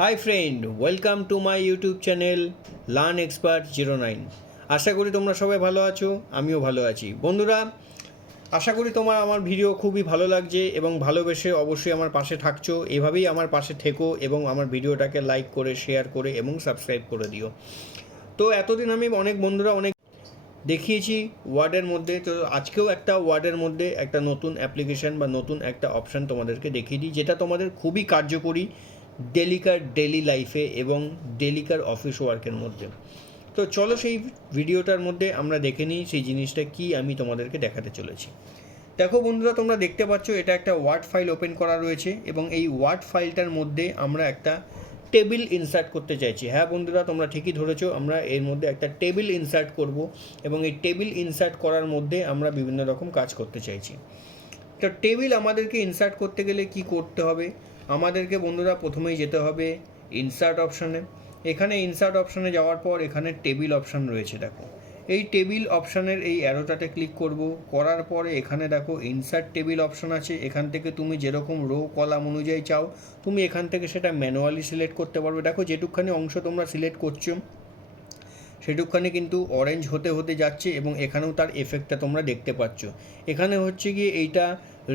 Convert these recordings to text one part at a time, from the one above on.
Hi friend, welcome to my YouTube channel learn expert 09। আশা করি তোমরা সবাই ভালো আছো, আমিও ভালো আছি। বন্ধুরা, আশা করি তোমার আমার ভিডিও খুবই ভালো লাগছে এবং ভালোবেসে অবশ্যই আমার পাশে থাকছো। এভাবেই আমার পাশে থেকো এবং আমার ভিডিওটাকে লাইক করে, শেয়ার করে এবং সাবস্ক্রাইব করে দিও। তো এতদিন আমি অনেক বন্ধুরা অনেক দেখিয়েছি ওয়ার্ডের মধ্যে, তো আজকেও একটা ওয়ার্ডের মধ্যে একটা নতুন অ্যাপ্লিকেশান বা নতুন একটা অপশান তোমাদেরকে দেখিয়ে দিই, যেটা তোমাদের খুবই কার্যকরী ডেলিকার ডেলি লাইফে এবং ডেলিকার অফিস ওয়ার্কের মধ্যে। তো চলো সেই ভিডিওটার মধ্যে আমরা দেখে নিই সেই জিনিসটা কি আমি তোমাদেরকে দেখাতে চলেছি। দেখো বন্ধুরা, তোমরা দেখতে পাচ্ছ এটা একটা ওয়ার্ড ফাইল ওপেন করা রয়েছে এবং এই ওয়ার্ড ফাইলটার মধ্যে আমরা একটা টেবিল ইনসার্ট করতে চাইছি। হ্যাঁ বন্ধুরা, তোমরা ঠিকই ধরেছো, আমরা এর মধ্যে একটা টেবিল ইনসার্ট করব এবং এই টেবিল ইনসার্ট করার মধ্যে আমরা বিভিন্ন রকম কাজ করতে চাইছি। তো টেবিল আমাদেরকে ইনসার্ট করতে গেলে কি করতে হবে? আমাদেরকে বন্ধুরা প্রথমেই যেতে হবে ইনসার্ট অপশানে। এখানে ইনসার্ট অপশানে যাওয়ার পর এখানে টেবিল অপশান রয়েছে। দেখো এই টেবিল অপশানের এই অ্যারোটাতে ক্লিক করব। করার পরে এখানে দেখো ইনসার্ট টেবিল অপশান আছে। এখান থেকে তুমি যেরকম রো কলাম অনুযায়ী চাও তুমি এখান থেকে সেটা ম্যানুয়ালি সিলেক্ট করতে পারবে। দেখো যেটুকখানি অংশ তোমরা সিলেক্ট করছো সেটুকখানি কিন্তু অরেঞ্জ হতে হতে যাচ্ছে এবং এখানেও তার এফেক্টটা তোমরা দেখতে পাচ্ছ। এখানে হচ্ছে গিয়ে এইটা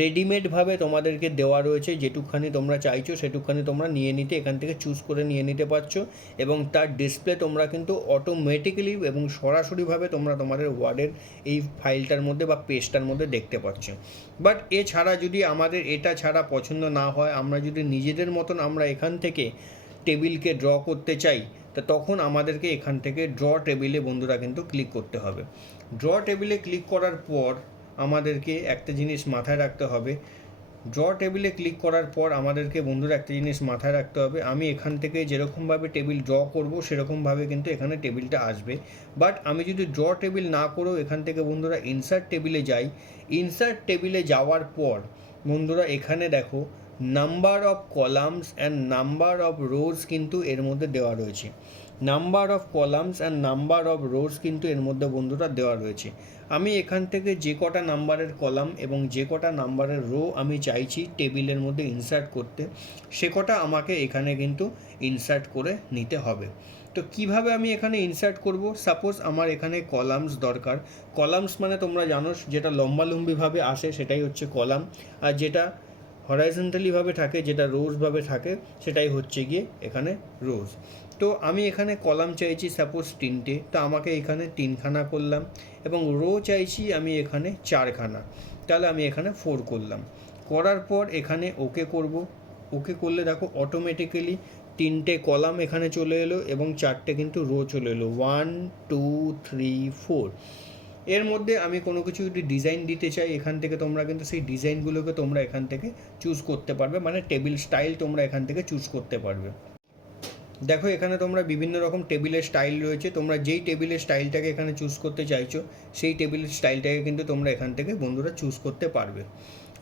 রেডিমেডভাবে তোমাদেরকে দেওয়া রয়েছে, যেটুকখানি তোমরা চাইছো সেটুকখানি তোমরা নিয়ে নিতে এখান থেকে চুজ করে নিয়ে নিতে পারছো এবং তার ডিসপ্লে তোমরা কিন্তু অটোমেটিক্যালি এবং সরাসরিভাবে তোমরা তোমাদের ওয়ার্ডের এই ফাইলটার মধ্যে বা পেজটার মধ্যে দেখতে পাচ্ছ। বাট এছাড়া যদি আমাদের এটা ছাড়া পছন্দ না হয়, আমরা যদি নিজেদের মতন আমরা এখান থেকে টেবিলকে ড্র করতে চাই, তা তখন আমাদেরকে এখান থেকে ড্র টেবিলে বন্ধুরা কিন্তু ক্লিক করতে হবে। ড্র টেবিলে ক্লিক করার পর আমাদেরকে একটা জিনিস মাথায় রাখতে হবে। ড্র টেবিলে ক্লিক করার পর আমাদেরকে বন্ধুরা একটা জিনিস মাথায় রাখতে হবে, আমি এখান থেকে যেরকমভাবে টেবিল ড্র করব সেরকমভাবে কিন্তু এখানে টেবিলটা আসবে। বাট আমি যদি ড্র টেবিল না করেও এখান থেকে বন্ধুরা ইনসার্ট টেবিলে যাই, ইনসার্ট টেবিলে যাওয়ার পর বন্ধুরা এখানে দেখো number of columns and number of rows কিন্তু এর মধ্যে দেওয়া রয়েছে। Number of columns and number of rows কিন্তু এর মধ্যে বন্ধুরা দেওয়া রয়েছে। আমি এখান থেকে যে কটা নাম্বারের কলাম এবং যে কটা নাম্বারের রো আমি চাইছি টেবিলের মধ্যে ইনসার্ট করতে, সে কটা আমাকে এখানে কিন্তু ইনসার্ট করে নিতে হবে। তো কিভাবে আমি এখানে ইনসার্ট করব? সাপোজ আমার এখানে কলামস দরকার। কলামস মানে তোমরা জানো যেটা লম্বালম্বিভাবে আসে সেটাই হচ্ছে কলাম, আর যেটা হরাইজন্টালিভাবে থাকে, যেটা রোজভাবে থাকে, সেটাই হচ্ছে গিয়ে এখানে রোজ। তো আমি এখানে কলাম চাইছি সাপোজ 3টে, তো আমাকে এখানে 3খানা করলাম এবং রো চাইছি আমি এখানে 4খানা, তাহলে আমি এখানে 4 করলাম। করার পর এখানে ওকে করব। ওকে করলে দেখো অটোমেটিক্যালি 3টে কলাম এখানে চলে এলো এবং 4টে কিন্তু রো চলে এলো, 1 2 3 4। এর মধ্যে আমি কোনো কিছু যদি ডিজাইন দিতে চাই এখান থেকে তোমরা কিন্তু সেই ডিজাইনগুলোকে তোমরা এখান থেকে চুজ করতে পারবে, মানে টেবিল স্টাইল তোমরা এখান থেকে চুজ করতে পারবে। দেখো এখানে তোমরা বিভিন্ন রকম টেবিলের স্টাইল রয়েছে, তোমরা যেই টেবিলের স্টাইলটাকে এখানে চুজ করতে চাইছো সেই টেবিলের স্টাইলটাকে কিন্তু তোমরা এখান থেকে বন্ধুরা চুজ করতে পারবে।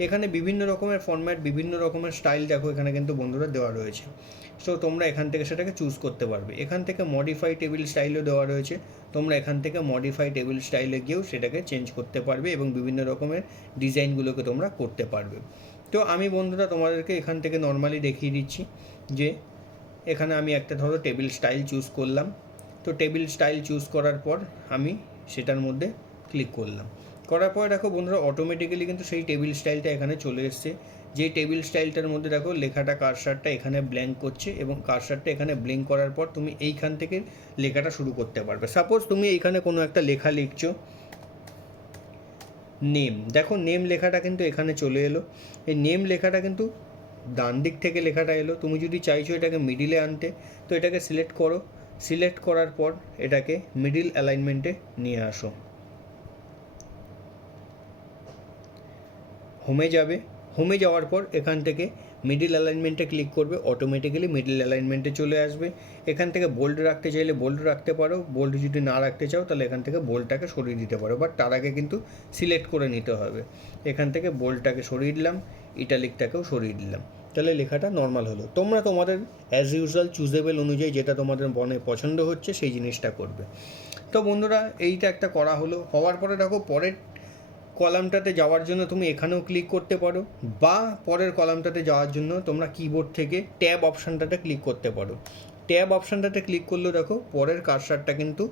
এখানে বিভিন্ন রকমের ফরম্যাট, বিভিন্ন রকমের স্টাইল দেখো এখানে কিন্তু বন্ধুরা দেওয়া রয়েছে। সো তোমরা এখান থেকে সেটাকে চুজ করতে পারবে। এখান থেকে মডিফাই টেবিল স্টাইলও দেওয়া রয়েছে, তোমরা এখান থেকে মডিফাই টেবিল স্টাইলে গিয়েও সেটাকে চেঞ্জ করতে পারবে এবং বিভিন্ন রকমের ডিজাইনগুলোকে তোমরা করতে পারবে। তো আমি বন্ধুরা তোমাদেরকে এখান থেকে নর্মালি দেখিয়ে দিচ্ছি যে এখানে আমি একটা ধরো টেবিল স্টাইল চুজ করলাম। তো টেবিল স্টাইল চুজ করার পর আমি সেটার মধ্যে ক্লিক করলাম। করার পর দেখো বন্ধুরা অটোমেটিক্যালি কিন্তু সেই টেবিল স্টাইলটা এখানে চলে এসছে। যে টেবিল স্টাইলটার মধ্যে দেখো লেখাটা কারসারটা এখানে ব্ল্যাঙ্ক করছে এবং কারসারটা এখানে ব্লিঙ্ক করার পর তুমি এইখান থেকে লেখাটা শুরু করতে পারবে। সাপোজ তুমি এইখানে কোনো একটা লেখা লিখছো, নেম, দেখো নেম লেখাটা কিন্তু এখানে চলে এলো। এই নেম লেখাটা কিন্তু ডান দিক থেকে লেখাটা এলো। তুমি যদি চাইছো এটাকে মিডিলে আনতে, তো এটাকে সিলেক্ট করো। সিলেক্ট করার পর এটাকে মিডিল অ্যালাইনমেন্টে নিয়ে আসো। হোমে যাবে, হোমে যাওয়ার পর এখান থেকে মিডিল অ্যালাইনমেন্টে ক্লিক করবে, অটোমেটিক্যালি মিডিল অ্যালাইনমেন্টে চলে আসবে। এখান থেকে বোল্ড রাখতে চাইলে বোল্ড রাখতে পারো, বোল্ড যদি না রাখতে চাও তাহলে এখান থেকে বোল্ডটাকে সরিয়ে দিতে পারো, বাট তার আগে কিন্তু সিলেক্ট করে নিতে হবে। এখান থেকে বোল্ডটাকে সরিয়ে দিলাম, ইটালিকটাকেও সরিয়ে দিলাম, তাহলে লেখাটা নর্মাল হলো। তোমরা তোমাদের অ্যাজ ইউজুয়াল চুজেবল অনুযায়ী যেটা তোমাদের মনে পছন্দ হচ্ছে সেই জিনিসটা করবে। তো বন্ধুরা এইটা একটা করা হলো। হওয়ার পরে দেখো পরের কলামটাতে যাওয়ার জন্য তুমি এখানেও ক্লিক করতে পারো, বা পরের কলামটাতে যাওয়ার জন্য তোমরা কিবোর্ড থেকে ট্যাব অপশানটাতে ক্লিক করতে পারো। ট্যাব অপশানটাতে ক্লিক করলেও দেখো পরের কার্সারটা কিন্তু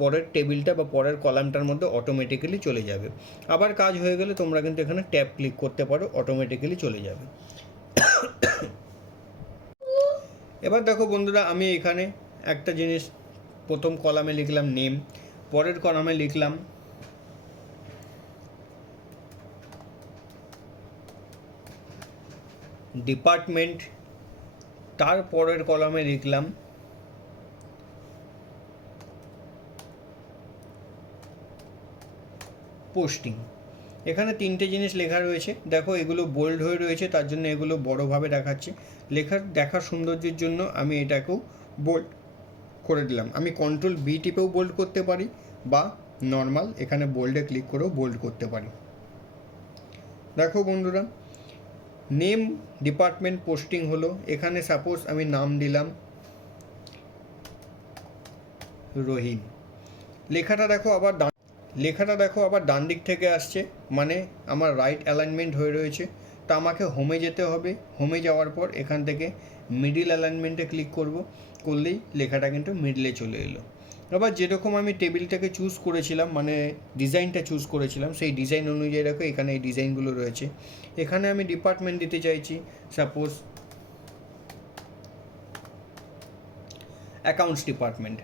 পরের টেবিলটা বা পরের কলামটার মধ্যে অটোমেটিক্যালি চলে যাবে। আবার কাজ হয়ে গেলে তোমরা কিন্তু এখানে ট্যাব ক্লিক করতে পারো, অটোমেটিক্যালি চলে যাবে। এবার দেখো বন্ধুরা, আমি এখানে একটা জিনিস প্রথম কলামে লিখলাম নেম, পরের কলামে লিখলাম ডিপার্টমেন্ট, তারপরের কলামে লিখলাম পোস্টিং। এখানে তিনটে জিনিস লেখা রয়েছে, দেখো এগুলো বোল্ড হয়ে রয়েছে, তার জন্য এগুলো বড়োভাবে দেখাচ্ছে। দেখার সৌন্দর্যের জন্য আমি এটাকেও বোল্ড করে দিলাম। আমি কন্ট্রোল বি টিপেও বোল্ড করতে পারি, বা নর্মাল এখানে বোল্ডে ক্লিক করেও বোল্ড করতে পারি। দেখো বন্ধুরা, নেম, ডিপার্টমেন্ট, পোস্টিং হলো। এখানে সাপোজ আমি নাম দিলাম রহিম। লেখাটা দেখো আবার ডান দিক থেকে আসছে, মানে আমার রাইট অ্যালাইনমেন্ট হয়ে রয়েছে। তা আমাকে হোমে যেতে হবে। হোমে যাওয়ার পর এখান থেকে মিডিল অ্যালাইনমেন্টে ক্লিক করলেই লেখাটা কিন্তু মিডলে চলে এলো। আবার যেরকম আমি টেবিলটাকে চুজ করেছিলাম, মানে ডিজাইনটা চুজ করেছিলাম, সেই ডিজাইন অনুযায়ী দেখো এখানে এই ডিজাইনগুলো রয়েছে। এখানে আমি ডিপার্টমেন্ট দিতে চাইছি, সাপোজ অ্যাকাউন্টস ডিপার্টমেন্ট।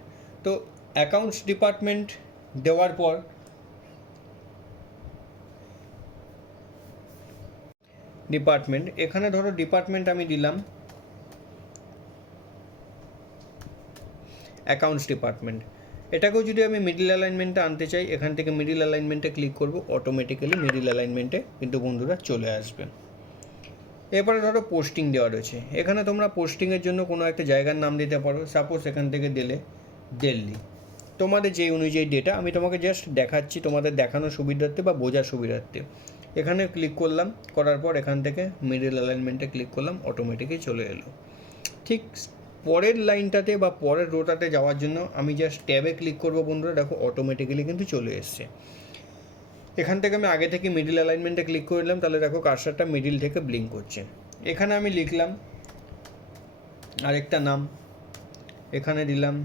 তো অ্যাকাউন্টস ডিপার্টমেন্ট দেওয়ার পর ডিপার্টমেন্ট, এখানে ধরো ডিপার্টমেন্ট আমি দিলাম অ্যাকাউন্টস ডিপার্টমেন্ট। এটাকেও যদি আমি মিডিল অ্যালাইনমেন্টে আনতে চাই, এখান থেকে মিডিল অ্যালাইনমেন্টে ক্লিক করব, অটোমেটিক্যালি মিডিল অ্যালাইনমেন্টে কিন্তু বন্ধুরা চলে আসবে। এরপরে ধরো পোস্টিং দেওয়া রয়েছে, এখানে তোমরা পোস্টিংয়ের জন্য কোনো একটা জায়গার নাম দিতে পারো। সাপোজ এখান থেকে দিলে দিল্লি, তোমাদের যে অনুযায়ী ডেটা, আমি তোমাকে জাস্ট দেখাচ্ছি তোমাদের দেখানোর সুবিধার্থে বা বোঝার সুবিধার্থে। এখানে ক্লিক করলাম, করার পর এখান থেকে মিডিল অ্যালাইনমেন্টে ক্লিক করলাম, অটোমেটিকই চলে এলো। ঠিক পরের লাইনটাতে বা পরের রোটাতে যাওয়ার জন্য আমি জাস্ট ট্যাবে ক্লিক করবো বন্ধুরা, দেখো অটোমেটিক্যালি কিন্তু চলে এসছে। এখান থেকে আমি আগে থেকে মিডিল অ্যালাইনমেন্টে ক্লিক করলাম, তাহলে দেখো কার্সারটা মিডিল থেকে ব্লিঙ্ক করছে। এখানে আমি লিখলাম আরেকটা নাম, এখানে দিলাম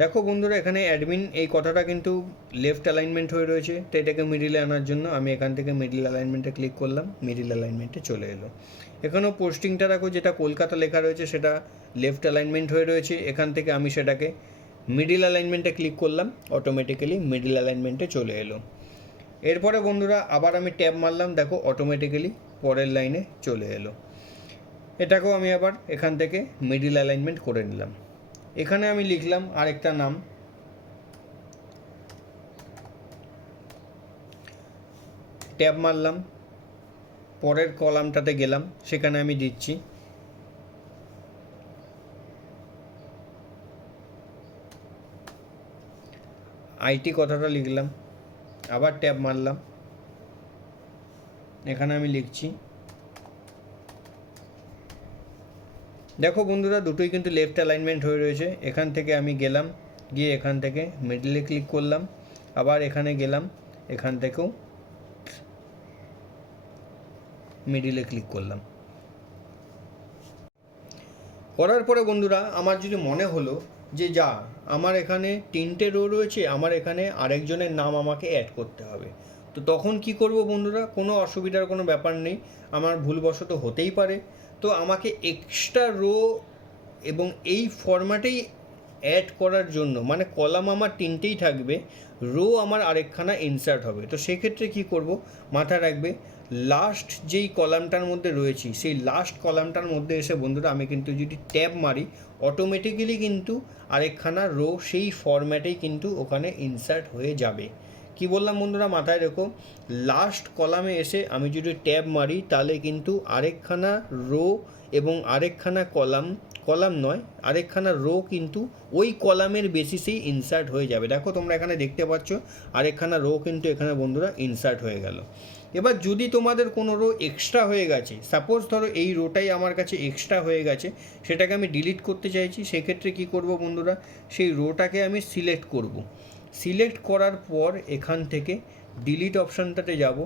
দেখো বন্ধুরা, এখানে অ্যাডমিন এই কথাটা কিন্তু লেফট অ্যালাইনমেন্ট হয়ে রয়েছে, তো এটাকে মিডিলে আনার জন্য আমি এখান থেকে মিডিল অ্যালাইনমেন্টে ক্লিক করলাম, মিডিল অ্যালাইনমেন্টে চলে এলো। এখানেও পোস্টিংটা দেখো যেটা কলকাতা লেখা রয়েছে সেটা লেফট অ্যালাইনমেন্ট হয়ে রয়েছে, এখান থেকে আমি সেটাকে মিডিল অ্যালাইনমেন্টে ক্লিক করলাম, অটোমেটিক্যালি মিডিল অ্যালাইনমেন্টে চলে এলো। এরপরে বন্ধুরা আবার আমি ট্যাব মারলাম, দেখো অটোমেটিক্যালি পরের লাইনে চলে এলো। এটাকেও আমি আবার এখান থেকে মিডিল অ্যালাইনমেন্ট করে নিলাম। এখানে আমি লিখলাম আরেকটা নাম, ট্যাব মারলাম, পরের কলামটাতে গেলাম, সেখানে আমি দিচ্ছি আইটি, কথাটা লিখলাম, আবার ট্যাব মারলাম, এখানে আমি লিখছি। দেখো বন্ধুরা দুটোই কিন্তু লেফট অ্যালাইনমেন্ট হয়ে রয়েছে। এখান থেকে আমি গেলাম, গিয়ে এখান থেকে মিডলে ক্লিক করলাম, আবার এখানে গেলাম, এখান থেকেও মিডিলে ক্লিক করলাম। করার পরে বন্ধুরা আমার যদি মনে হলো যে আমার এখানে 3টে রো রয়েছে, আমার এখানে আরেকজনের নাম আমাকে অ্যাড করতে হবে, তো তখন কি করব বন্ধুরা, কোনো অসুবিধার কোনো ব্যাপার নেই, আমার ভুলবশত হতেই পারে। তো আমাকে এক্সট্রা রো এবং এই ফরম্যাটেই অ্যাড করার জন্য, মানে কলাম আমার 3টেই থাকবে, রো আমার আরেকখানা ইনসার্ট হবে। তো সেক্ষেত্রে কি করব, মাথায় রাখবে লাস্ট যেই কলামটার মধ্যে রয়েছি সেই লাস্ট কলামটার মধ্যে এসে বন্ধুরা আমি কিন্তু যদি ট্যাব মারি, অটোমেটিক্যালি কিন্তু আরেকখানা রো সেই ফরম্যাটেই কিন্তু ওখানে ইনসার্ট হয়ে যাবে। কি বললাম বন্ধুরা, মাথায় রেখো, লাস্ট কলামে এসে আমি যদি ট্যাব মারি তাহলে কিন্তু আরেকখানা রো এবং আরেকখানা কলাম নয়, আরেকখানা রো কিন্তু ওই কলামের বেসিসেই ইনসার্ট হয়ে যাবে। দেখো তোমরা এখানে দেখতে পাচ্ছ আরেকখানা রো কিন্তু এখানে বন্ধুরা ইনসার্ট হয়ে গেল। এবার যদি তোমাদের কোনো রো এক্সট্রা হয়ে গেছে, সাপোজ ধরো এই রোটাই আমার কাছে এক্সট্রা হয়ে গেছে, সেটাকে আমি ডিলিট করতে চাইছি, সেক্ষেত্রে কী করব বন্ধুরা, সেই রোটাকে আমি সিলেক্ট করব। সিলেক্ট করার পর এখান থেকে ডিলিট অপশানটাতে যাব,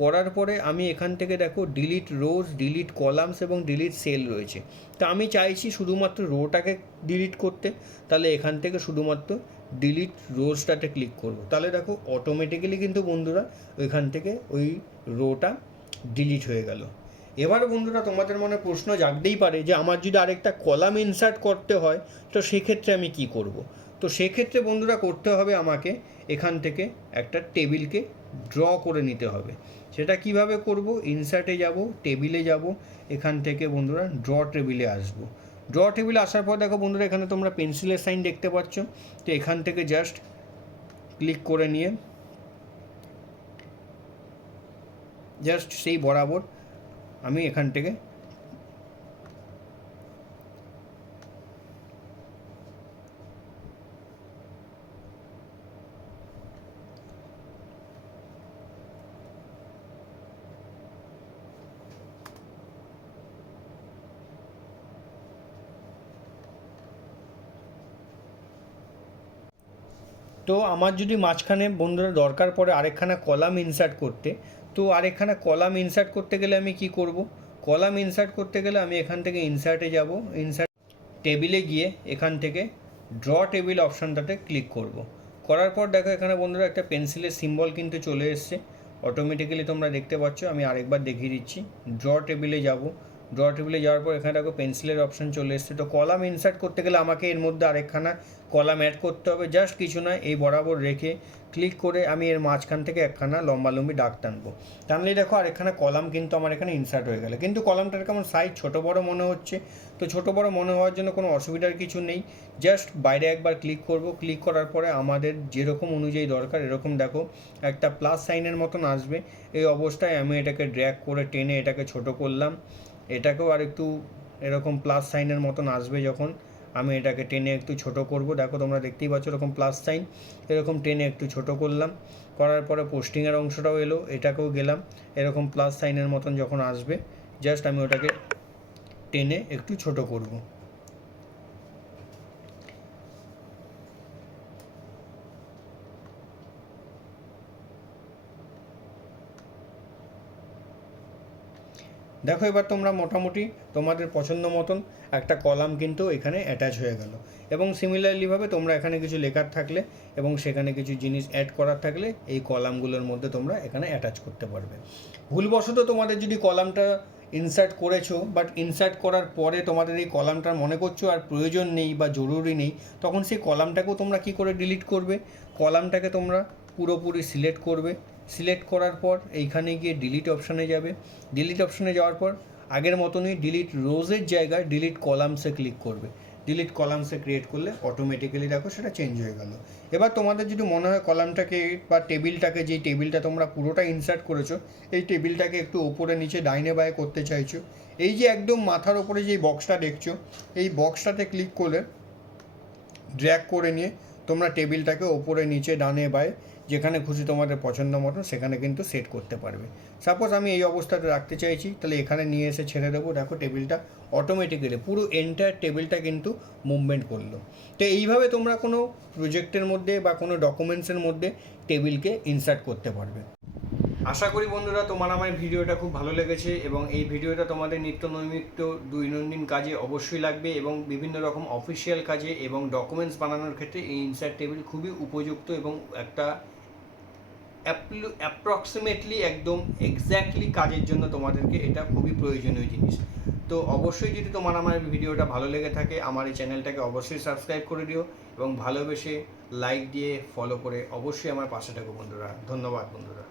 করার পরে আমি এখান থেকে দেখো ডিলিট রোজ, ডিলিট কলামস এবং ডিলিট সেল রয়েছে। তো আমি চাইছি শুধুমাত্র রোটাকে ডিলিট করতে, তাহলে এখান থেকে শুধুমাত্র ডিলিট রোজটাতে ক্লিক করব। তাহলে দেখো অটোমেটিক্যালি কিন্তু বন্ধুরা ওইখান থেকে ওই রোটা ডিলিট হয়ে গেল। এবার বন্ধুরা তোমাদের মনে প্রশ্ন জাগতেই পারে যে আমার যদি আরেকটা কলাম ইনসার্ট করতে হয় তো সেক্ষেত্রে আমি কি করব। তো সেক্ষেত্রে বন্ধুরা করতে হবে আমাকে এখান থেকে একটা টেবিলকে ড্র করে নিতে হবে। সেটা কিভাবে করব, ইনসার্টে যাব, টেবিলে যাব, এখান থেকে বন্ধুরা ড্র টেবিলে আসব। ড্র টেবিলে আসার পর দেখো বন্ধুরা এখানে তোমরা পেন্সিলের সাইন দেখতে পাচ্ছ। তো এখান থেকে জাস্ট ক্লিক করে নিয়ে জাস্ট সেই বরাবর আমি এখান থেকে তো আমার যদি মাঝখানে বন্ধুরা দরকার পড়ে আরেকখানা কলাম ইনসার্ট করতে, তো আরেকখানা কলাম ইনসার্ট করতে গেলে আমি কি করব, কলাম ইনসার্ট করতে গেলে আমি এখান থেকে ইনসার্টে যাব, ইনসার্ট টেবিলে গিয়ে এখান থেকে ড্র টেবিল অপশানটাতে ক্লিক করব। করার পর দেখো এখানে বন্ধুরা একটা পেন্সিলের সিম্বল কিন্তু চলে এসছে অটোমেটিক্যালি, তোমরা দেখতে পাচ্ছ। আমি আরেকবার দেখিয়ে দিচ্ছি, ড্র টেবিলে যাব, ড্র টেবিলে যাওয়ার পর এখানে দেখো পেন্সিলের অপশান চলে এসছে। তো কলাম ইনসার্ট করতে গেলে আমাকে এর মধ্যে আরেকখানা কলাম অ্যাড করতে হবে। জাস্ট কিছু না, এই বরাবর রেখে ক্লিক করে আমি এর মাঝখান থেকে একখানা লম্বালম্বি দাগ টানবো। টানলেই দেখো আরেকখানা কলাম কিন্তু আমার এখানে ইনসার্ট হয়ে গেল। কিন্তু কলামটার কেমন সাইজ ছোটো বড়ো মনে হচ্ছে, তো ছোটো বড়ো মনে হওয়ার জন্য কোনো অসুবিধার কিছু নেই। জাস্ট বাইরে একবার ক্লিক করব, ক্লিক করার পরে আমাদের যেরকম অনুযায়ী দরকার এরকম দেখো একটা প্লাস সাইনের মতন আসবে। এই অবস্থায় আমি এটাকে ড্র্যাগ করে টেনে এটাকে ছোট করলাম, এটাকেও আর একটু এরকম প্লাস সাইনের মতন আসবে। যখন আমি এটাকে টেনে একটু ছোট করব, দেখো তোমরা দেখতেই পাচ্ছ এরকম প্লাস সাইন, এরকম টেনে একটু ছোট করলাম। করার পরে পোস্টিংয়ের অংশটাও এলো, এটাকেও গেলাম, এরকম প্লাস সাইনের মতন যখন আসবে জাস্ট আমি ওটাকে টেনে একটু ছোট করব। দেখো এবার তোমরা মোটামুটি তোমাদের পছন্দ মতন একটা কলাম কিন্তু এখানে অ্যাটাচ হয়ে গেল। এবং সিমিলারলিভাবে তোমরা এখানে কিছু লেখার থাকলে এবং সেখানে কিছু জিনিস অ্যাড করার থাকলে এই কলামগুলোর মধ্যে তোমরা এখানে অ্যাটাচ করতে পারবে। ভুলবশত তোমাদের যদি কলামটা ইনসার্ট করেছো বাট ইনসার্ট করার পরে তোমাদের এই কলামটার মনে করছো আর প্রয়োজন নেই বা জরুরি নেই, তখন সেই কলামটাকেও তোমরা কী করে ডিলিট করবে, কলামটাকে তোমরা পুরোপুরি সিলেক্ট করবে। সিলেক্ট করার পর এইখানে গিয়ে ডিলিট অপশানে যাবে, ডিলিট অপশানে যাওয়ার পর আগের মতনই ডিলিট রোজের জায়গায় ডিলিট কলামসে ক্লিক করবে। ডিলিট কলামসে ক্রিয়েট করলে অটোমেটিক্যালি দেখো সেটা চেঞ্জ হয়ে গেল। এবার তোমাদের যদি মনে হয় কলামটাকে বা টেবিলটাকে, যেই টেবিলটা তোমরা পুরোটা ইনসার্ট করেছো এই টেবিলটাকে একটু ওপরে নিচে ডাইনে বায়ে করতে চাইছো, এই যে একদম মাথার ওপরে যেই বক্সটা দেখছো এই বক্সটাতে ক্লিক করলে ড্র্যাগ করে নিয়ে তোমরা টেবিলটাকে ওপরে নিচে ডানে বায়ে যেখানে খুশি তোমাদের পছন্দ মতো সেখানে কিন্তু সেট করতে পারবে। সাপোজ আমি এই অবস্থাতে রাখতে চাইছি, তাহলে এখানে নিয়ে এসে ছেড়ে দেবো, দেখো টেবিলটা অটোমেটিক্যালি পুরো এন্টায়ার টেবিলটা কিন্তু মুভমেন্ট করলো। তো এইভাবে তোমরা কোনো প্রজেক্টের মধ্যে বা কোনো ডকুমেন্টসের মধ্যে টেবিলকে ইনসার্ট করতে পারবে। আশা করি বন্ধুরা তোমার আমার ভিডিওটা খুব ভালো লেগেছে এবং এই ভিডিওটা তোমাদের নিত্য নৈমিত্য দৈনন্দিন কাজে অবশ্যই লাগবে এবং বিভিন্ন রকম অফিসিয়াল কাজে এবং ডকুমেন্টস বানানোর ক্ষেত্রে এই ইনসার্ট টেবিল খুবই উপযুক্ত এবং একটা অ্যাপ্রক্সিমেটলি একদম এক্স্যাক্টলি কাজের জন্য তোমাদেরকে এটা খুবই প্রয়োজনীয় জিনিস। তো অবশ্যই যদি তোমার আমার ভিডিওটা ভালো লেগে থাকে আমার এই চ্যানেলটাকে অবশ্যই সাবস্ক্রাইব করে দিও এবং ভালোবেসে লাইক দিয়ে ফলো করে অবশ্যই আমার পাশে থাকো বন্ধুরা। ধন্যবাদ বন্ধুরা।